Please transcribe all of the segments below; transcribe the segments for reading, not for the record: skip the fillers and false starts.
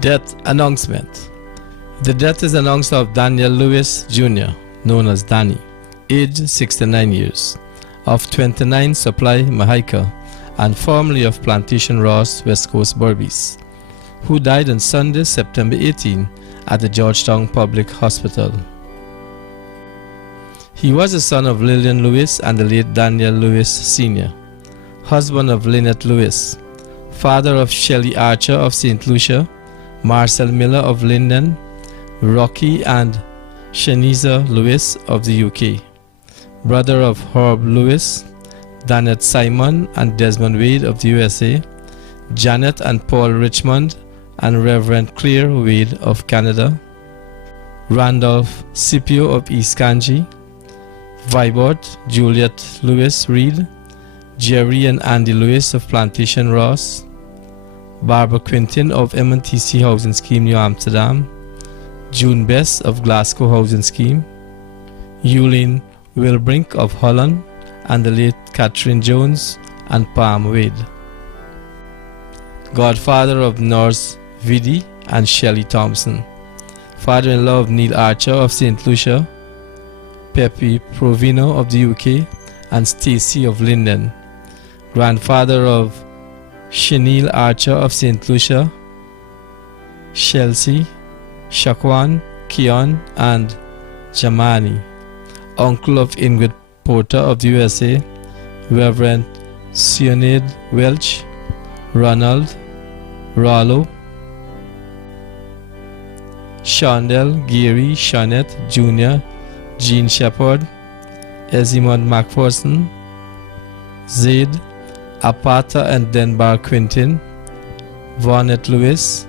Death announcement. The death is announced of Daniel Lewis Jr., known as Danny, aged 69 years, of 29 Supply, Mahaica, and formerly of Plantation Ross, West Coast, Berbice, who died on Sunday, September 18, at the Georgetown Public Hospital. He was the son of Lillian Lewis and the late Daniel Lewis Sr., husband of Lynette Lewis, father of Shelley Archer of St. Lucia, Marcel Miller of Linden, Rocky and Shaniza Lewis of the UK, brother of Herb Lewis, Danette Simon and Desmond Wade of the USA, Janet and Paul Richmond and Reverend Claire Wade of Canada, Randolph Scipio of East Kanji, Vibert Juliet Lewis Reed, Jerry and Andy Lewis of Plantation Ross, Barbara Quintin of MNTC Housing Scheme New Amsterdam, June Bess of Glasgow Housing Scheme, Eulene Wilbrink of Holland, and the late Catherine Jones and Palm Wade. Godfather of Norse Vidi and Shelley Thompson, father-in-law of Neil Archer of St. Lucia, Pepe Provino of the UK, and Stacy of Linden, grandfather of Chenille Archer of St. Lucia, Chelsea, Shaquan, Keon, and Jamani, uncle of Ingrid Porter of the USA, Reverend Sionade Welch, Ronald, Rollo, Shondell, Gary, Shawnette Jr., Jean Shepard, Ezimond McPherson, Zaid, Apata and Denbar Quintin, Vonette Lewis,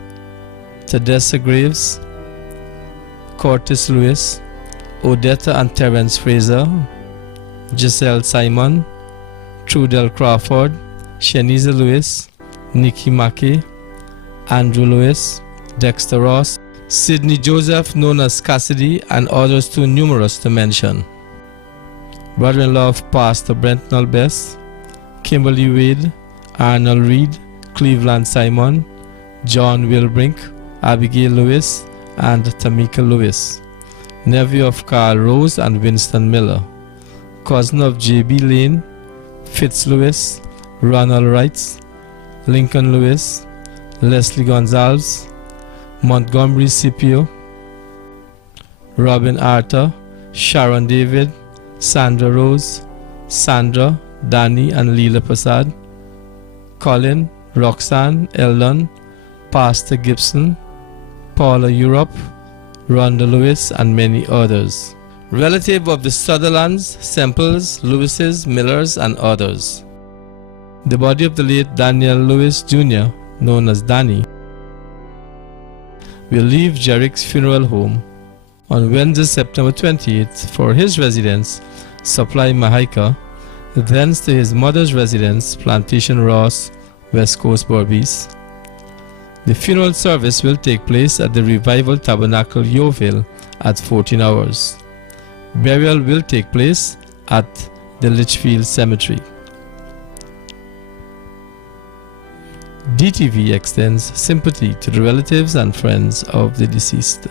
Tedessa Graves, Curtis Lewis, Odetta and Terence Fraser, Giselle Simon, Trudell Crawford, Shaniza Lewis, Nikki Mackey, Andrew Lewis, Dexter Ross, Sidney Joseph known as Cassidy, and others too numerous to mention. Brother-in-law of Pastor Brent Nolbess, Kimberly Wade, Arnold Reed, Cleveland Simon, John Wilbrink, Abigail Lewis, and Tamika Lewis, nephew of Carl Rose and Winston Miller, cousin of J.B. Lane, Fitz Lewis, Ronald Wrights, Lincoln Lewis, Leslie Gonzalez, Montgomery Scipio, Robin Arthur, Sharon David, Sandra Rose, Sandra, Danny and Leela Prasad, Colin, Roxanne, Eldon, Pastor Gibson, Paula Europe, Rhonda Lewis, and many others. Relative of the Sutherlands, Semples, Lewises, Millers, and others. The body of the late Daniel Lewis Jr., known as Danny, will leave Jerrick's funeral home on Wednesday, September 28th for his residence, Supply, Mahaica, thence to his mother's residence, Plantation Ross, West Coast, Berbice. The funeral service will take place at the Revival Tabernacle, Yeovil, at 14 hours. Burial will take place at the Litchfield Cemetery. DTV extends sympathy to the relatives and friends of the deceased.